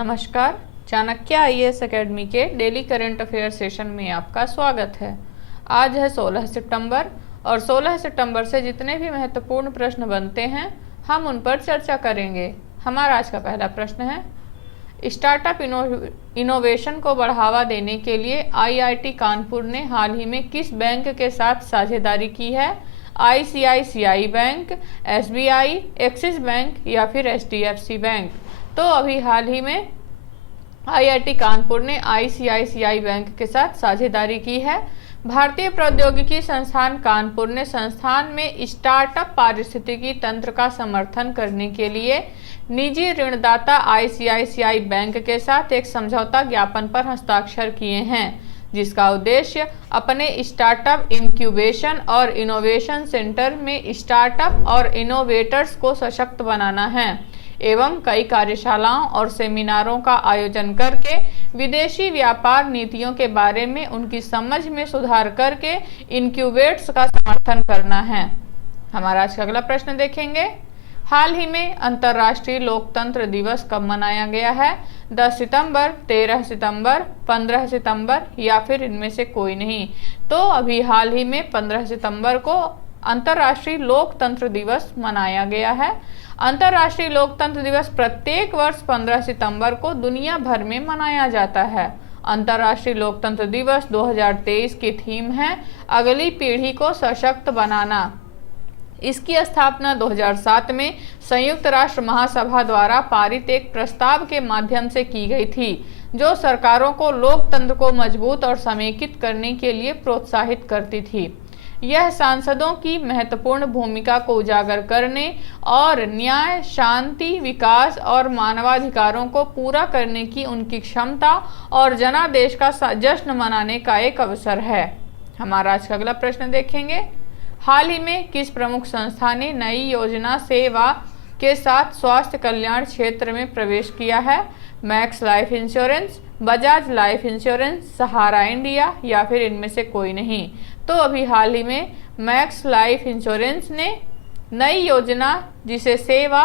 नमस्कार। Chanakya IAS academy के daily current affair session में आपका स्वागत है। आज है 16 सितंबर और 16 सितंबर से जितने भी महत्वपूर्ण प्रश्न बनते हैं हम उन पर चर्चा करेंगे। हमारा आज का पहला प्रश्न है, स्टार्टअप इनोवेशन को बढ़ावा देने के लिए आईआईटी कानपुर ने हाल ही में किस बैंक के साथ साझेदारी की है? ICICI bank, SBI, axis bank या फिर एचडीएफसी बैंक। तो अभी हाल ही में आईआईटी कानपुर ने आईसीआईसीआई बैंक के साथ साझेदारी की है। भारतीय प्रौद्योगिकी संस्थान कानपुर ने संस्थान में स्टार्टअप पारिस्थितिकी तंत्र का समर्थन करने के लिए निजी ऋणदाता आईसीआईसीआई बैंक के साथ एक समझौता ज्ञापन पर हस्ताक्षर किए हैं, जिसका उद्देश्य अपने स्टार्टअप इंक्यूबेशन और इनोवेशन सेंटर में स्टार्टअप और इनोवेटर्स को सशक्त बनाना है एवं कई कार्यशालाओं और सेमिनारों का आयोजन करके विदेशी व्यापार नीतियों के बारे में उनकी समझ में सुधार करके इनक्यूबेट्स का समर्थन करना है। हमारा आज का अगला प्रश्न देखेंगे, हाल ही में अंतर्राष्ट्रीय लोकतंत्र दिवस कब मनाया गया है? 10 सितंबर, 13 सितंबर, 15 सितंबर या फिर इनमें से कोई नहीं। तो अभी हाल ही में 15 सितंबर को अंतर्राष्ट्रीय लोकतंत्र दिवस मनाया गया है। अंतर्राष्ट्रीय लोकतंत्र दिवस प्रत्येक वर्ष 15 सितंबर को दुनिया भर में मनाया जाता है। अंतर्राष्ट्रीय लोकतंत्र दिवस 2023 की थीम है अगली पीढ़ी को सशक्त बनाना। इसकी स्थापना 2007 में संयुक्त राष्ट्र महासभा द्वारा पारित एक प्रस्ताव के माध्यम से की गई थी, जो सरकारों को लोकतंत्र को मजबूत और समेकित करने के लिए प्रोत्साहित करती थी। यह सांसदों की महत्वपूर्ण भूमिका को उजागर करने और न्याय, शांति, विकास और मानवाधिकारों को पूरा करने की उनकी क्षमता और जनादेश का जश्न मनाने का एक अवसर है। हमारा आज का अगला प्रश्न देखेंगे, हाल ही में किस प्रमुख संस्था ने नई योजना सेवा के साथ स्वास्थ्य कल्याण क्षेत्र में प्रवेश किया है? Max Life insurance, Bajaj life insurance, Sahara India या फिर इनमें से कोई नहीं। तो अभी हाल ही में मैक्स लाइफ इंश्योरेंस ने नई योजना जिसे सेवा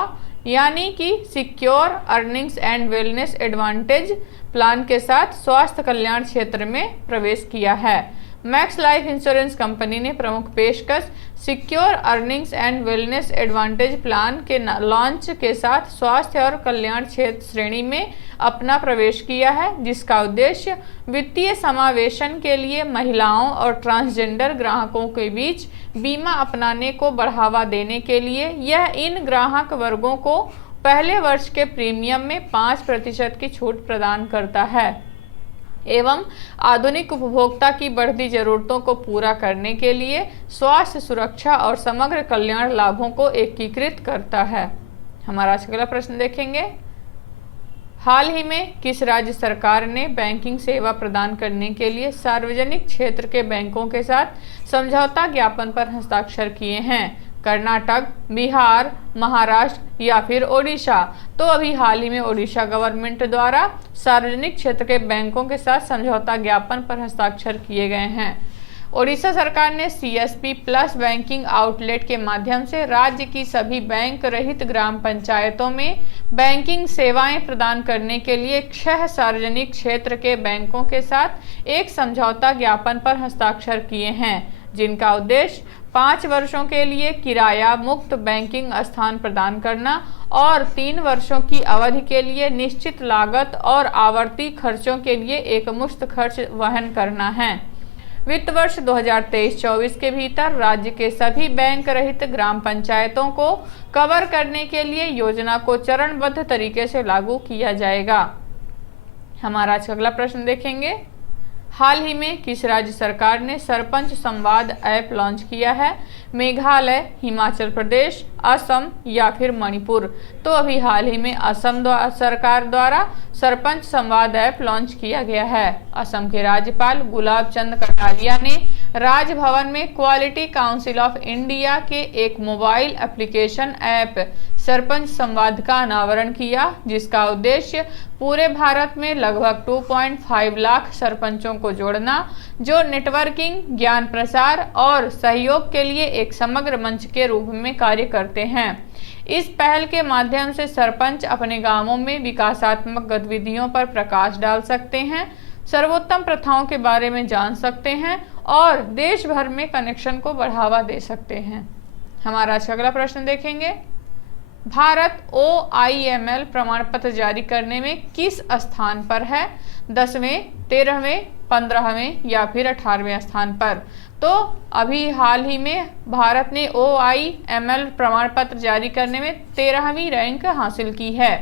यानी कि secure earnings and wellness advantage plan के साथ स्वास्थ्य कल्याण क्षेत्र में प्रवेश किया है। मैक्स लाइफ इंश्योरेंस कंपनी ने प्रमुख पेशकश secure earnings and wellness advantage plan के लॉन्च के साथ स्वास्थ्य और कल्याण क्षेत्र श्रेणी में अपना प्रवेश किया है, जिसका उद्देश्य वित्तीय समावेशन के लिए महिलाओं और ट्रांसजेंडर ग्राहकों के बीच बीमा अपनाने को बढ़ावा देने के लिए यह इन ग्राहक वर्गों को पहले वर्ष के प्रीमियम में 5% की छूट प्रदान करता है एवं आधुनिक उपभोक्ता की बढ़ती जरूरतों को पूरा करने के लिए स्वास्थ्य सुरक्षा और समग्र कल्याण लाभों को एकीकृत करता है। हमारा अगला प्रश्न देखेंगे, हाल ही में किस राज्य सरकार ने बैंकिंग सेवा प्रदान करने के लिए सार्वजनिक क्षेत्र के बैंकों के साथ समझौता ज्ञापन पर हस्ताक्षर किए हैं? कर्नाटक, बिहार, महाराष्ट्र या फिर ओडिशा। तो अभी हाल ही में ओडिशा गवर्नमेंट द्वारा सार्वजनिक क्षेत्र के बैंकों के साथ समझौता ज्ञापन पर हस्ताक्षर किए गए हैं। ओडिशा सरकार ने सीएसपी प्लस बैंकिंग आउटलेट के माध्यम से राज्य की सभी बैंक रहित ग्राम पंचायतों में बैंकिंग सेवाएं प्रदान करने के लिए 6 सार्वजनिक क्षेत्र के बैंकों के साथ एक समझौता ज्ञापन पर हस्ताक्षर किए हैं, जिनका उद्देश्य 5 वर्षों के लिए किराया मुक्त बैंकिंग स्थान प्रदान करना और 3 वर्षों की अवधि के लिए निश्चित लागत और आवर्ती खर्चों के लिए एकमुश्त खर्च वहन करना है। वित्त वर्ष 2023-24 के भीतर राज्य के सभी बैंक रहित ग्राम पंचायतों को कवर करने के लिए योजना को चरणबद्ध तरीके से लागू किया जाएगा। हमारा आज का अगला प्रश्न देखेंगे, हाल ही में किस राज्य सरकार ने सरपंच संवाद ऐप लॉन्च किया है? मेघालय, हिमाचल प्रदेश, असम या फिर मणिपुर। तो अभी हाल ही में असम सरकार द्वारा सरपंच संवाद ऐप लॉन्च किया गया है। असम के राज्यपाल गुलाब चंद कटारिया ने राजभवन में क्वालिटी काउंसिल ऑफ इंडिया के एक मोबाइल एप्लीकेशन ऐप सरपंच संवाद का अनावरण किया, जिसका उद्देश्य पूरे भारत में लगभग 2.5 लाख सरपंचों को जोड़ना, जो नेटवर्किंग, ज्ञान प्रसार और सहयोग के लिए एक समग्र मंच के रूप में कार्य करते हैं। इस पहल के माध्यम से सरपंच अपने गांवों में विकासात्मक गतिविधियों पर प्रकाश डाल सकते हैं, सर्वोत्तम प्रथाओं के बारे में जान सकते हैं और देश भर में कनेक्शन को बढ़ावा दे सकते हैं। हमारा आज का अगला प्रश्न देखेंगे। भारत OIML प्रमाण पत्र जारी करने में किस स्थान पर है? 10वें, 13वें, 15वें या फिर 18वें स्थान पर? तो अभी हाल ही में भारत ने OIML प्रमाण पत्र जारी करने में 13वीं रैंक हासिल की है।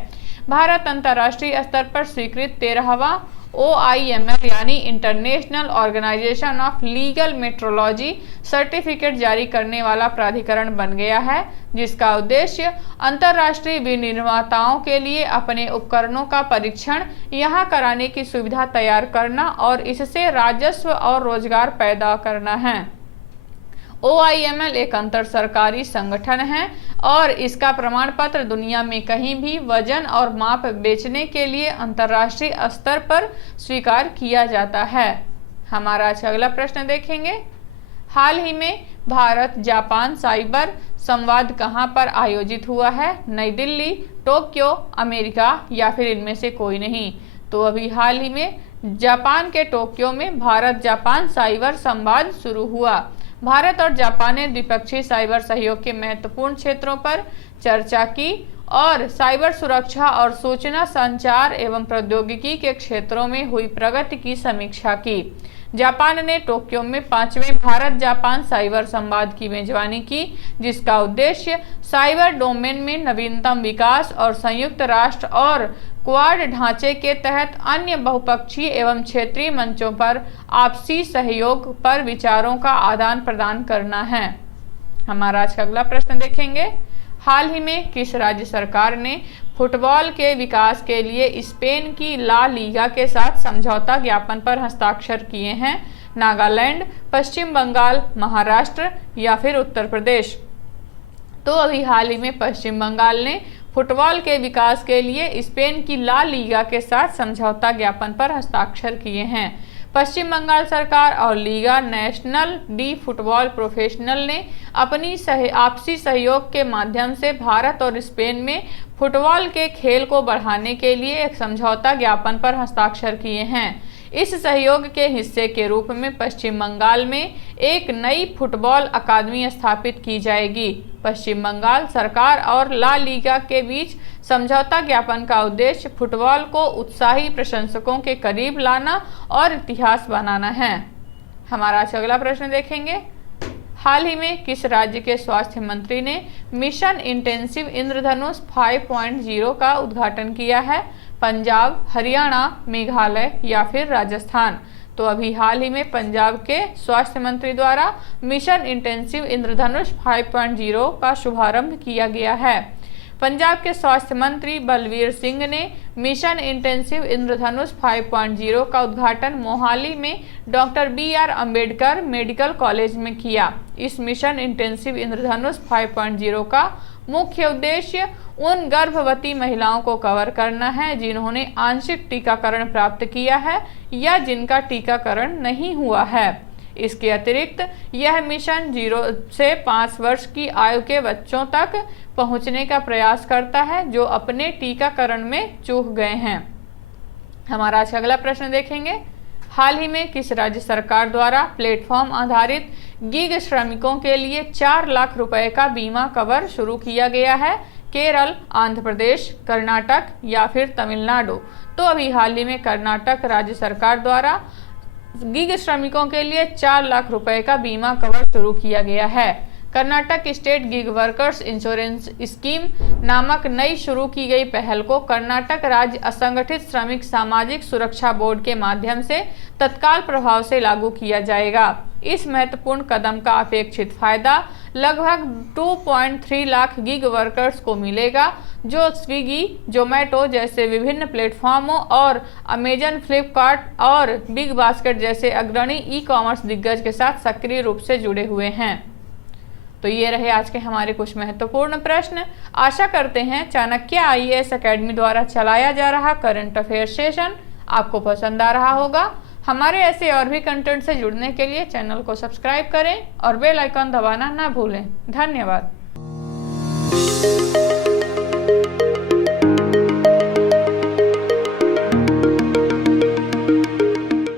भारत अंतर्राष्ट्रीय स्तर पर स्वीकृत 13वां OIML यानी international organisation of legal metrology certificate जारी करने वाला प्राधिकरण बन गया है, जिसका उद्देश्य अंतर्राष्ट्रीय विनिर्माताओं के लिए अपने उपकरणों का परीक्षण यहां कराने की सुविधा तैयार करना और इससे राजस्व और रोजगार पैदा करना है। OIML एक अंतर सरकारी संगठन है और इसका प्रमाण पत्र दुनिया में कहीं भी वजन और माप बेचने के लिए अंतर्राष्ट्रीय स्तर पर स्वीकार किया जाता है। हमारा आज का अगला प्रश्न देखेंगे। हाल ही में भारत जापान साइबर संवाद कहां पर आयोजित हुआ है? नई दिल्ली, टोक्यो, अमेरिका या फिर इनमें से कोई नहीं? तो अभी हाल ही में जापान के टोक्यो में भारत जापान साइबर संवाद शुरू हुआ। भारत और जापान ने द्विपक्षीय साइबर सहयोग के महत्वपूर्ण क्षेत्रों पर चर्चा की और साइबर सुरक्षा और सूचना संचार एवं प्रौद्योगिकी के क्षेत्रों में हुई प्रगति की समीक्षा की। जापान ने टोक्यो में 5वें भारत जापान साइबर संवाद की मेजबानी की, जिसका उद्देश्य साइबर डोमेन में नवीनतम विकास और संयुक्त राष्ट्र और क्वाड ढांचे के तहत अन्य बहुपक्षीय एवं क्षेत्रीय मंचों पर आपसी सहयोग पर विचारों का आदान प्रदान करना है। हमारा आज का अगला प्रश्न देखेंगे। हाल ही में किस राज्य सरकार ने फुटबॉल के विकास के लिए स्पेन की ला लीगा के साथ समझौता ज्ञापन पर हस्ताक्षर किए हैं? नागालैंड, पश्चिम बंगाल, महाराष्ट्र या फिर उत्तर प्रदेश? तो अभी हाल ही में पश्चिम बंगाल ने फुटबॉल के विकास के लिए स्पेन की ला लीगा के साथ समझौता ज्ञापन पर हस्ताक्षर किए हैं। पश्चिम बंगाल सरकार और Liga national D football professional ने अपनी आपसी सहयोग के माध्यम से भारत और स्पेन में फुटबॉल के खेल को बढ़ाने के लिए एक समझौता ज्ञापन पर हस्ताक्षर किए हैं। इस सहयोग के हिस्से के रूप में पश्चिम बंगाल में एक नई फुटबॉल अकादमी स्थापित की जाएगी। पश्चिम बंगाल सरकार और ला लीगा के बीच समझौता ज्ञापन का उद्देश्य फुटबॉल को उत्साही प्रशंसकों के करीब लाना और इतिहास बनाना है। हमारा आज अगला प्रश्न देखेंगे। हाल ही में किस राज्य के स्वास्थ्य मंत्री ने मिशन इंटेंसिव इंद्रधनुष 5.0 का उद्घाटन किया है? पंजाब, हरियाणा, मेघालय या फिर राजस्थान? तो अभी हाल ही में पंजाब के स्वास्थ्य मंत्री द्वारा मिशन इंटेंसिव इंद्रधनुष 5.0 का शुभारंभ किया गया है। पंजाब के स्वास्थ्य मंत्री बलवीर सिंह ने मिशन इंटेंसिव इंद्रधनुष 5.0 का उद्घाटन मोहाली में doctor BR Ambedkar medical college में किया। इस मिशन इंटेंसिव इंद्रधनुष 5.0 का मुख्य उद्देश्य उन गर्भवती महिलाओं को कवर करना है जिन्होंने आंशिक टीकाकरण प्राप्त किया है या जिनका टीकाकरण नहीं हुआ है। इसके अतिरिक्त यह मिशन 0 से 5 वर्ष की आयु के बच्चों तक पहुंचने का प्रयास करता है जो अपने टीकाकरण में चूक गए हैं। हमारा आज का अगला प्रश्न देखेंगे। हाल ही में किस राज्य सरकार द्वारा प्लेटफॉर्म आधारित गिग श्रमिकों के लिए 4 लाख रुपए का बीमा कवर शुरू किया गया है? केरल, आंध्र प्रदेश, कर्नाटक या फिर तमिलनाडु? तो अभी हाल ही में कर्नाटक राज्य सरकार द्वारा गिग श्रमिकों के लिए 4 लाख रुपए का बीमा कवर शुरू किया गया है। Karnataka state gig workers insurance scheme नामक नई शुरू की गई पहल को कर्नाटक राज्य असंगठित श्रमिक सामाजिक सुरक्षा बोर्ड के माध्यम से तत्काल प्रभाव से लागू किया जाएगा। इस महत्वपूर्ण कदम का अपेक्षित फायदा लगभग 2.3 लाख गिग वर्कर्स को मिलेगा, जो स्विगी, जोमेटो जैसे विभिन्न प्लेटफॉर्मों और अमेजन, फ्लिपकार्ट और बिग बास्केट जैसे अग्रणी ई-कॉमर्स दिग्गज के साथ सक्रिय रूप से जुड़े हुए हैं। तो ये रहे आज के हमारे कुछ महत्वपूर्ण प्रश्न। आशा करते हैं चाणक्य आईएएस एकेडमी द्वारा चलाया जा रहा करंट अफेयर सेशन आपको पसंद आ रहा होगा। हमारे ऐसे और भी कंटेंट से जुड़ने के लिए चैनल को सब्सक्राइब करें और बेल आइकन दबाना ना भूलें। धन्यवाद।